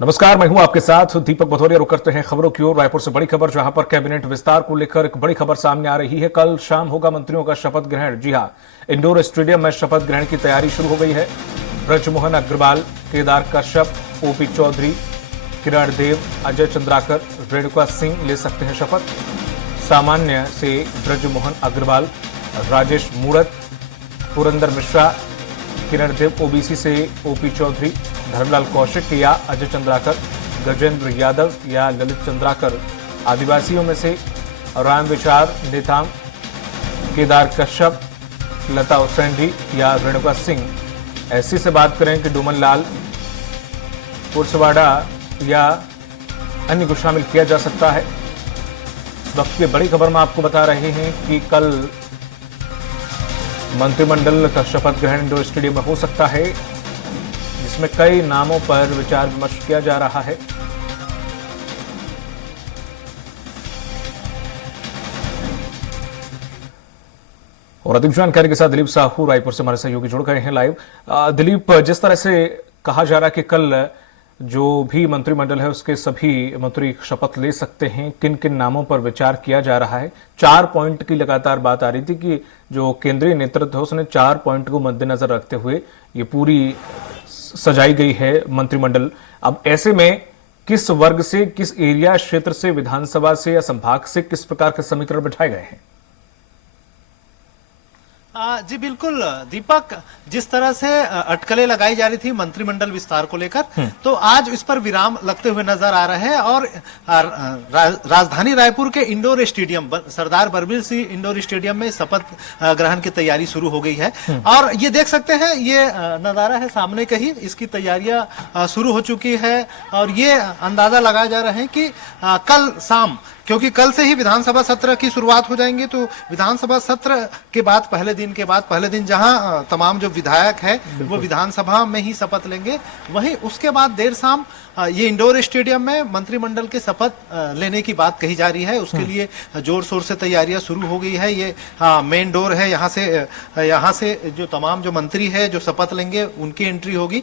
नमस्कार, मैं हूं आपके साथ दीपक भदौरिया। रुक करते हैं खबरों की ओर। रायपुर से बड़ी खबर, जहां पर कैबिनेट विस्तार को लेकर एक बड़ी खबर सामने आ रही है। कल शाम होगा मंत्रियों का शपथ ग्रहण। जी हां, इंडोर स्टेडियम में शपथ ग्रहण की तैयारी शुरू हो गई है। ब्रजमोहन अग्रवाल, केदार कश्यप, ओपी चौधरी, किरण देव, अजय चंद्राकर, रेणुका सिंह ले सकते हैं शपथ। सामान्य से ब्रजमोहन अग्रवाल, राजेश मूणत, पुरंदर मिश्रा, किरण देव, ओबीसी से ओपी चौधरी, धर्मलाल कौशिक या अजय चंद्राकर, गजेंद्र यादव या ललित चंद्राकर, आदिवासियों में से राम विचार नेताम, केदार कश्यप, लता हुसैन या रेणुका सिंह। एससी से बात करें कि डूमन लाल, पुरसवाड़ा या अन्य को शामिल किया जा सकता है। इस वक्त की बड़ी खबर में आपको बता रहे हैं कि कल मंत्रिमंडल का शपथ ग्रहण इंडोर स्टेडियम में हो सकता है, जिसमें कई नामों पर विचार विमर्श किया जा रहा है। और अधिक जानकारी के साथ दिलीप साहू रायपुर से हमारे सहयोगी जुड़ गए हैं लाइव। दिलीप, जिस तरह से कहा जा रहा है कि कल जो भी मंत्रिमंडल है उसके सभी मंत्री शपथ ले सकते हैं, किन किन नामों पर विचार किया जा रहा है? 4 पॉइंट की लगातार बात आ रही थी कि जो केंद्रीय नेतृत्व है उसने 4 पॉइंट को मद्देनजर रखते हुए ये पूरी सजाई गई है मंत्रिमंडल। अब ऐसे में किस वर्ग से, किस एरिया क्षेत्र से, विधानसभा से या संभाग से किस प्रकार के समीकरण बिठाए गए हैं? जी बिल्कुल दीपक, जिस तरह से अटकलें लगाई जा रही थी मंत्रिमंडल विस्तार को लेकर, तो आज इस पर विराम लगते हुए नजर आ रहे हैं। और राजधानी रायपुर के indoor stadium Sardar Balbir Singh indoor stadium में शपथ ग्रहण की तैयारी शुरू हो गई है। और ये देख सकते हैं, ये नजारा है सामने का ही, इसकी तैयारियां शुरू हो चुकी है। और ये अंदाजा लगाया जा रहा है कि कल शाम, क्योंकि कल से ही विधानसभा सत्र की शुरुआत हो जाएंगी, तो विधानसभा सत्र के बाद पहले दिन जहां तमाम जो विधायक है वो विधानसभा में ही शपथ लेंगे, वहीं उसके बाद देर शाम ये इंडोर स्टेडियम में मंत्रिमंडल के शपथ लेने की बात कही जा रही है। उसके लिए जोर शोर से तैयारियां शुरू हो गई है। ये मेन डोर है, यहाँ से जो तमाम जो मंत्री है जो शपथ लेंगे उनकी एंट्री होगी।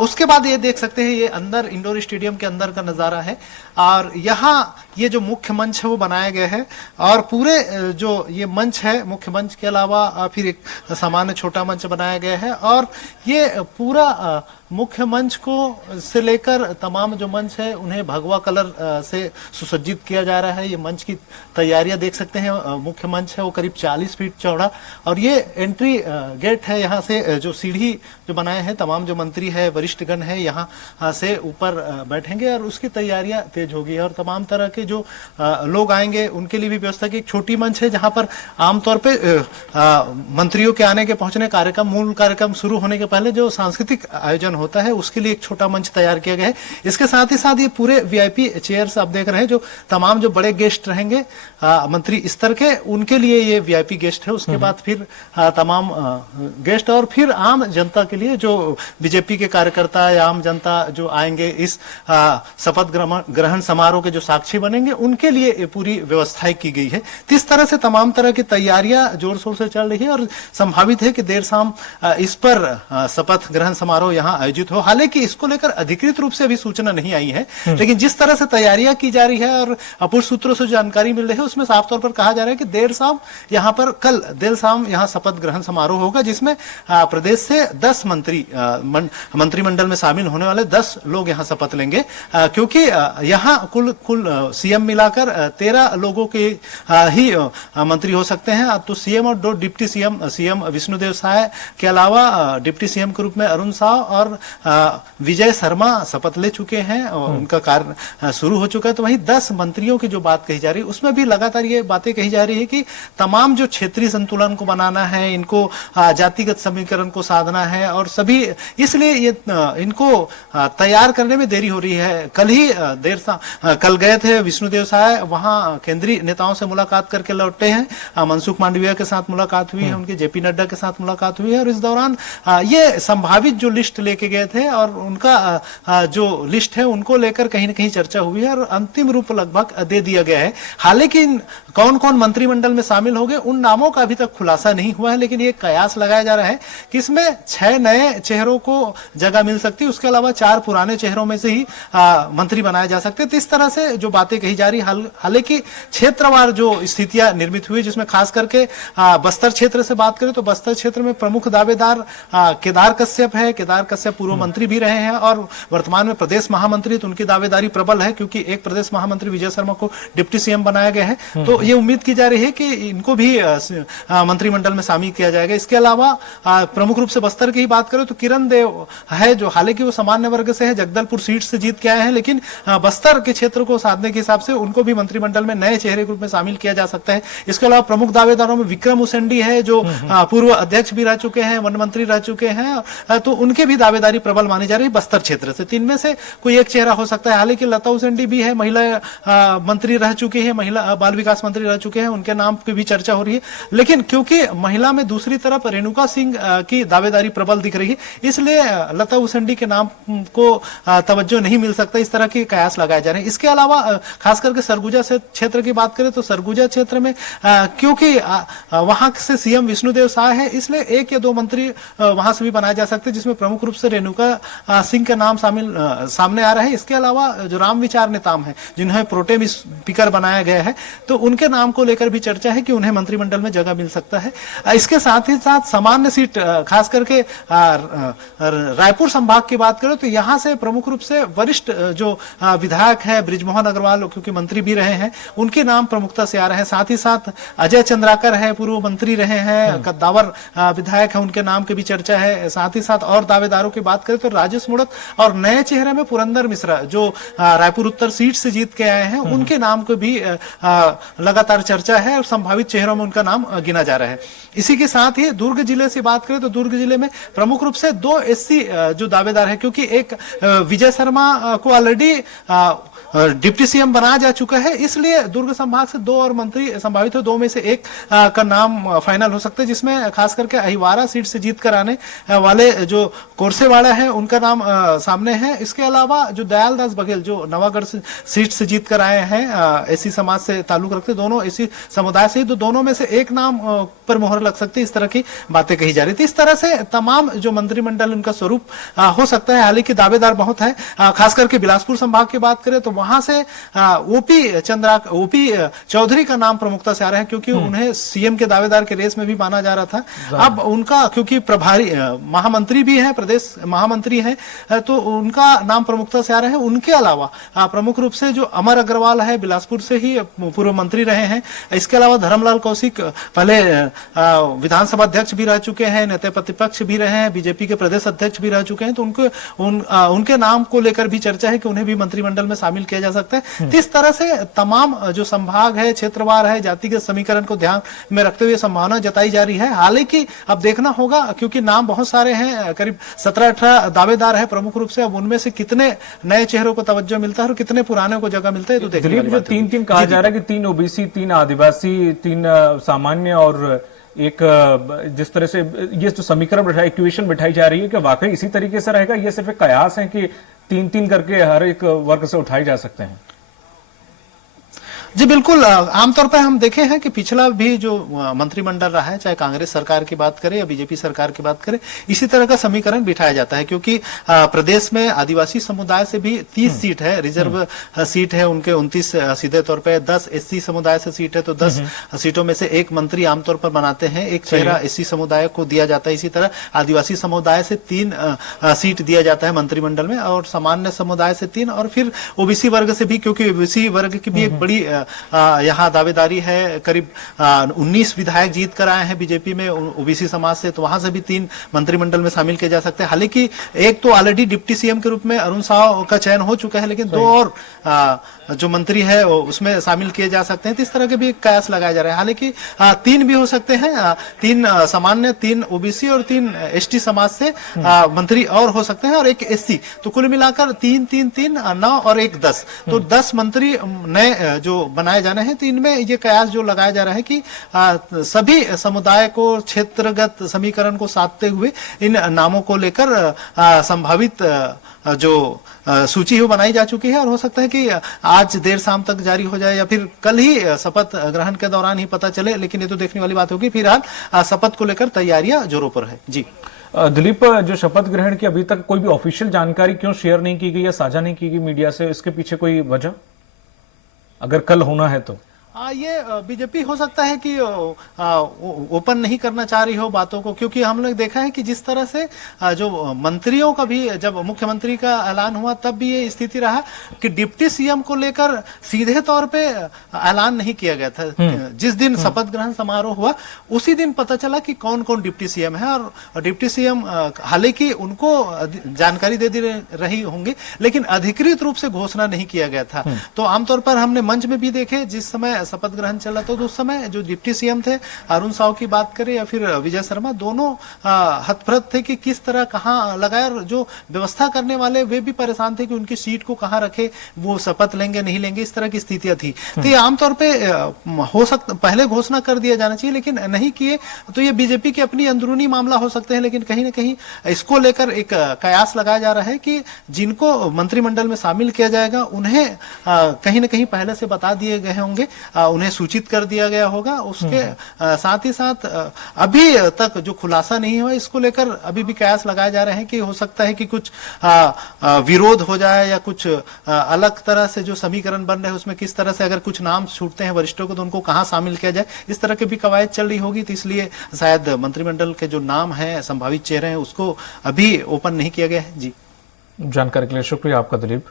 उसके बाद ये देख सकते हैं, ये अंदर इंडोर स्टेडियम के अंदर का नजारा है। और यहाँ ये जो मुख्य मंच है वो बनाया गया है। और पूरे जो ये मंच है, मुख्य मंच के अलावा फिर एक सामान्य छोटा मंच बनाया गया है। और ये पूरा मुख्य मंच को से लेकर तमाम जो मंच है उन्हें भगवा कलर से सुसज्जित किया जा रहा है। ये मंच की तैयारियां देख सकते हैं। मुख्य मंच है वो करीब 40 फीट चौड़ा, और ये एंट्री गेट है। यहाँ से जो सीढ़ी जो बनाए हैं, तमाम जो मंत्री है, वरिष्ठगण है, यहाँ से ऊपर बैठेंगे और उसकी तैयारियां तेज होगी। और तमाम तरह के जो लोग आएंगे उनके लिए भी व्यवस्था की एक छोटी मंच है, जहां पर आमतौर पे मंत्रियों के आने के पहुंचने कार्यक्रम, मूल कार्यक्रम शुरू होने के पहले जो सांस्कृतिक आयोजन होता है उसके लिए एक छोटा मंच तैयार किया गया है। इसके साथ ही साथ ये पूरे वीआईपी चेयर्स आप देख रहे हैं, जो तमाम जो बड़े गेस्ट रहेंगे मंत्री स्तर के, उनके लिए ये वीआईपी गेस्ट है। उसके बाद फिर तमाम गेस्ट और फिर आम जनता के लिए जो बीजेपी के कार्यकर्ता या आम जनता जो आएंगे इस शपथ ग्रहण समारोह के जो साक्षी बनेंगे, उनके लिए पूरी व्यवस्थाएं की गई है। इस तरह से तमाम तरह की तैयारियां जोर शोर से चल रही है और संभावित है कि देर शाम इस पर शपथ ग्रहण समारोह यहाँ आयोजित हो। हालांकि इसको लेकर अधिकृत रूप से अभी सूचना नहीं आई है, लेकिन जिस तरह से तैयारियां की जा रही है और अपूर्व सूत्रों से जानकारी मिल रही है, उसमें साफ तौर पर कहा जा रहा है कि देर शाम यहाँ पर, कल देर शाम यहाँ शपथ ग्रहण समारोह होगा, जिसमें प्रदेश से 10 मंत्रिमंडल में शामिल होने वाले 10 लोग यहाँ शपथ लेंगे। क्योंकि यहाँ कुल सीएम मिलाकर 13 लोगों के ही मंत्री हो सकते हैं। तो सीएम और 2 डिप्टी सीएम विष्णुदेव साय के अलावा डिप्टी सीएम के रूप में अरुण साव और विजय शर्मा शपथ ले चुके हैं और उनका कार्य शुरू हो चुका है। तो वहीं 10 मंत्रियों की जो बात कही जा रही है, उसमें भी लगातार ये बातें कही जा रही है कि तमाम जो क्षेत्रीय संतुलन को बनाना है, इनको जातिगत समीकरण को साधना है, और सभी इसलिए ये इनको तैयार करने में देरी हो रही है। कल गए थे विष्णुदेव साय, वहां केंद्रीय नेताओं से मुलाकात करके लौटे हैं। मनसुख मांडविया के साथ मुलाकात हुई है, उनके जेपी नड्डा के साथ मुलाकात हुई है। और इस दौरान ये संभावित जो लिस्ट लेके के गए थे और उनका जो लिस्ट है उनको लेकर कहीं न कहीं चर्चा हुई है और अंतिम रूप लगभग दे दिया गया है। हालांकि कौन कौन मंत्रिमंडल में शामिल हो गए उन नामों का अभी तक खुलासा नहीं हुआ है, लेकिन ये कयास लगाया जा रहा है कि इसमें 6 नए चेहरों को जगह मिल सकती है, उसके अलावा 4 पुराने चेहरों में से ही मंत्री बनाए जा सकते हैं। तो इस तरह से जो बातें कही जा रही, हालांकि क्षेत्रवार जो स्थितियां निर्मित हुई, जिसमें खास करके बस्तर क्षेत्र से बात करें तो बस्तर क्षेत्र में प्रमुख दावेदार केदार कश्यप है। केदार कश्यप पूर्व मंत्री भी रहे हैं और वर्तमान में प्रदेश महामंत्री, तो उनकी दावेदारी प्रबल है क्योंकि एक प्रदेश महामंत्री विजय शर्मा को डिप्टी सीएम बनाया गया है। तो ये उम्मीद की जा रही है कि इनको भी मंत्रिमंडल में शामिल किया जाएगा। इसके अलावा प्रमुख रूप से बस्तर की ही बात करें तो किरण देव है, जो हालांकि वो सामान्य वर्ग से है, जगदलपुर सीट से जीत के आए हैं, लेकिन बस्तर के क्षेत्र को साधने के हिसाब से उनको भी मंत्रिमंडल में नए चेहरे के रूप में शामिल किया जा सकता है। इसके अलावा प्रमुख दावेदारों में विक्रम उसेंडी है, जो पूर्व अध्यक्ष भी रह चुके हैं, वन मंत्री रह चुके हैं, तो उनके भी दावेदारी प्रबल मानी जा रही है बस्तर क्षेत्र से। 3 में से कोई एक चेहरा हो सकता है। हालांकि लता उसेंडी भी है, महिला मंत्री रह चुकी है, महिला बाल विकास मंत्री रह चुके हैं, उनके नाम की भी चर्चा हो रही है। लेकिन क्योंकि महिला में दूसरी तरफ रेणुका सिंह की दावेदारी प्रबल दिख रही है, इसलिए लता उसेंडी के नाम को तवज्जो नहीं मिल सकता, इस तरह के कयास लगाए जा रहे हैं। इसके अलावा खास करके सरगुजा से क्षेत्र की बात करें तो सरगुजा क्षेत्र में क्योंकि वहां से सीएम विष्णुदेव साय है, इसलिए 1 या 2 मंत्री वहां से भी बनाए जा सकते हैं, जिसमें प्रमुख रूप से रेणुका सिंह का नाम सामने आ रहा है। इसके अलावा जो राम विचार नेताम है, जिन्हें प्रोटेम स्पीकर बनाया गया है, तो उनके नाम को लेकर भी चर्चा है कि उन्हें मंत्रिमंडल में जगह मिल सकता है। इसके साथ ही साथ सामान्य सीट, खास करके रायपुर संभाग की बात करें तो यहां से प्रमुख रूप से वरिष्ठ जो विधायक है ब्रिजमोहन अग्रवाल, क्योंकि मंत्री भी रहे हैं, उनके नाम प्रमुखता से आ रहे हैं। साथ ही साथ अजय चंद्राकर है, पूर्व मंत्री रहे हैं, कद्दावर विधायक है, उनके नाम की भी चर्चा है। साथ ही साथ और दावेदारों की बात करें तो राजेश मुड़त और नए चेहरे में पुरंदर मिश्रा, जो रायपुर उत्तर सीट से जीत के आए हैं, उनके नाम को भी लगातार चर्चा है और संभावित चेहरों में उनका नाम गिना जा रहा है। इसी के साथ ही दुर्ग जिले से बात करें तो दुर्ग जिले में प्रमुख रूप से 2 एससी जो दावेदार है, क्योंकि एक विजय शर्मा को ऑलरेडी डिप्टी सीएम बनाया जा चुका है, इसलिए दुर्ग संभाग से 2 और मंत्री संभावित हो, 2 में से एक का नाम फाइनल हो सकता है, जिसमें खास करके अहिवारा सीट से जीत कर आने वाले जो कोरसेवाड़ा है उनका नाम सामने है। इसके अलावा जो दयाल दास बघेल, जो नवागढ़ सीट से जीत कर आए हैं, एसी समाज से ताल्लुक रखते, दोनों एसी समुदाय से, तो दोनों में से एक नाम पर मोहर लग सकती है, इस तरह की बातें कही जा रही थी। इस तरह से तमाम जो मंत्रिमंडल उनका स्वरूप हो सकता है। हालांकि दावेदार बहुत है, खास करके बिलासपुर संभाग की बात करें तो वहां से ओपी चौधरी का नाम प्रमुखता से आ रहा है, क्योंकि उन्हें सीएम के दावेदार के रेस में भी माना जा रहा था। अब उनका क्योंकि प्रभारी महामंत्री भी है, प्रदेश महामंत्री है, तो उनका नाम प्रमुखता से आ रहा है। उनके अलावा प्रमुख रूप से जो अमर अग्रवाल है, बिलासपुर से ही पूर्व मंत्री रहे हैं। इसके अलावा धर्मलाल कौशिक पहले विधानसभा अध्यक्ष भी रह चुके हैं, नेता प्रतिपक्ष भी रहे हैं, बीजेपी के प्रदेश अध्यक्ष भी रह चुके हैं, तो उनके नाम को लेकर भी चर्चा है कि उन्हें भी मंत्रिमंडल में शामिल किया जा सकता है। तो इस तरह से तमाम जो संभाग है, क्षेत्रवार है, जातिगत समीकरण को ध्यान में रखते हुए संभावना जताई जा रही है। हालांकि अब देखना होगा, क्योंकि नाम बहुत सारे हैं, करीब 17-18 दावेदार है प्रमुख रूप से, अब उनमें से कितने नए चेहरों को तवज्जो मिलता है और कितने पुराने को जगह मिलता है, तो देखिए जो 3-3 कहा जा रहा है कि 3 ओबीसी, 3 आदिवासी, 3 सामान्य और एक जिस तरह से ये जो समीकरण इक्वेशन बिठाई जा रही है, कि वाकई इसी तरीके से रहेगा, ये सिर्फ एक कयास है कि 3-3 करके हर एक वर्ग से उठाए जा सकते हैं? जी बिल्कुल, आमतौर पर हम देखे हैं कि पिछला भी जो मंत्रिमंडल रहा है, चाहे कांग्रेस सरकार की बात करें या बीजेपी सरकार की बात करें, इसी तरह का समीकरण बिठाया जाता है, क्योंकि प्रदेश में आदिवासी समुदाय से भी 30 सीट है, रिजर्व सीट है उनके 29 सीधे तौर पे, 10 एससी समुदाय से सीट है, तो 10 सीटों में से एक मंत्री आमतौर पर बनाते हैं, एक चेहरा एससी समुदाय को दिया जाता है। इसी तरह आदिवासी समुदाय से 3 सीट दिया जाता है मंत्रिमंडल में, और सामान्य समुदाय से 3, और फिर ओबीसी वर्ग से भी, क्योंकि ओबीसी वर्ग की भी एक बड़ी यहाँ दावेदारी है। करीब 19 विधायक जीत कर आए हैं बीजेपी में ओबीसी समाज से, तो वहां से भी 3 मंत्रिमंडल में शामिल किए जा सकते हैं। हालांकि एक तो ऑलरेडी डिप्टी सीएम के रूप में अरुण साव का चयन हो चुका है, लेकिन 2 और जो मंत्री है उसमें शामिल किए जा सकते हैं, तो इस तरह के भी कयास लगाया जा रहा है। हालांकि 3 भी हो सकते हैं, 3 सामान्य, 3 ओबीसी और 3 एसटी समाज से मंत्री और हो सकते हैं, और 1 एससी, तो कुल मिलाकर 3-3-3 9 और 1 10, तो 10 मंत्री नए जो बनाए जाने हैं। तो इनमें ये कयास जो लगाया जा रहा है कि सभी समुदाय को क्षेत्रगत समीकरण को साधते हुए इन नामों को लेकर संभावित जो सूची है वो बनाई जा चुकी है, और हो सकता है कि आज देर शाम तक जारी हो जाए या फिर कल ही शपथ ग्रहण के दौरान ही पता चले। लेकिन ये तो देखने वाली बात होगी। फिलहाल शपथ को लेकर तैयारियां जोरों पर है। जी दिलीप, जो शपथ ग्रहण की अभी तक कोई भी ऑफिशियल जानकारी क्यों शेयर नहीं की गई या साझा नहीं की गई मीडिया से, इसके पीछे कोई वजह, अगर कल होना है तो? ये बीजेपी हो सकता है कि ओपन नहीं करना चाह रही हो बातों को, क्योंकि हम लोग देखा है कि जिस तरह से जो मंत्रियों का भी, जब मुख्यमंत्री का ऐलान हुआ तब भी ये स्थिति रहा कि डिप्टी सीएम को लेकर सीधे तौर पे ऐलान नहीं किया गया था। जिस दिन शपथ ग्रहण समारोह हुआ उसी दिन पता चला कि कौन कौन डिप्टी सीएम है, और डिप्टी सीएम हालांकि उनको जानकारी दे दी रही होंगी, लेकिन अधिकृत रूप से घोषणा नहीं किया गया था। तो आमतौर पर हमने मंच में भी देखे, जिस समय शपथ ग्रहण चला तो उस समय जो डिप्टी सीएम थे, अरुण साव की बात करें या फिर विजय शर्मा, दोनों हतप्रभ थे कि किस तरह कहां लगाए, और जो व्यवस्था करने वाले वे भी परेशान थे कि उनकी सीट को कहां रखे, वो शपथ लेंगे नहीं लेंगे, इस तरह की स्थितियां थी। तो ये आमतौर पे हो सकता पहले घोषणा कर दिया जाना चाहिए, लेकिन नहीं किए तो ये बीजेपी की अपनी अंदरूनी मामला हो सकते हैं। लेकिन कहीं ना कहीं इसको लेकर एक कयास लगाया जा रहा है कि जिनको मंत्रिमंडल में शामिल किया जाएगा उन्हें कहीं ना कहीं पहले से बता दिए गए होंगे, उन्हें सूचित कर दिया गया होगा। उसके साथ ही साथ अभी तक जो खुलासा नहीं हुआ, इसको लेकर अभी भी कयास लगाए जा रहे हैं कि हो सकता है कि कुछ विरोध हो जाए या कुछ अलग तरह से जो समीकरण बन रहे हैं उसमें किस तरह से अगर कुछ नाम छूटते हैं वरिष्ठों को तो उनको कहां शामिल किया जाए, इस तरह की भी कवायद चल रही होगी। तो इसलिए शायद मंत्रिमंडल के जो नाम है, संभावित चेहरे हैं, उसको अभी ओपन नहीं किया गया है। जी, जानकारी के लिए शुक्रिया आपका दिलीप।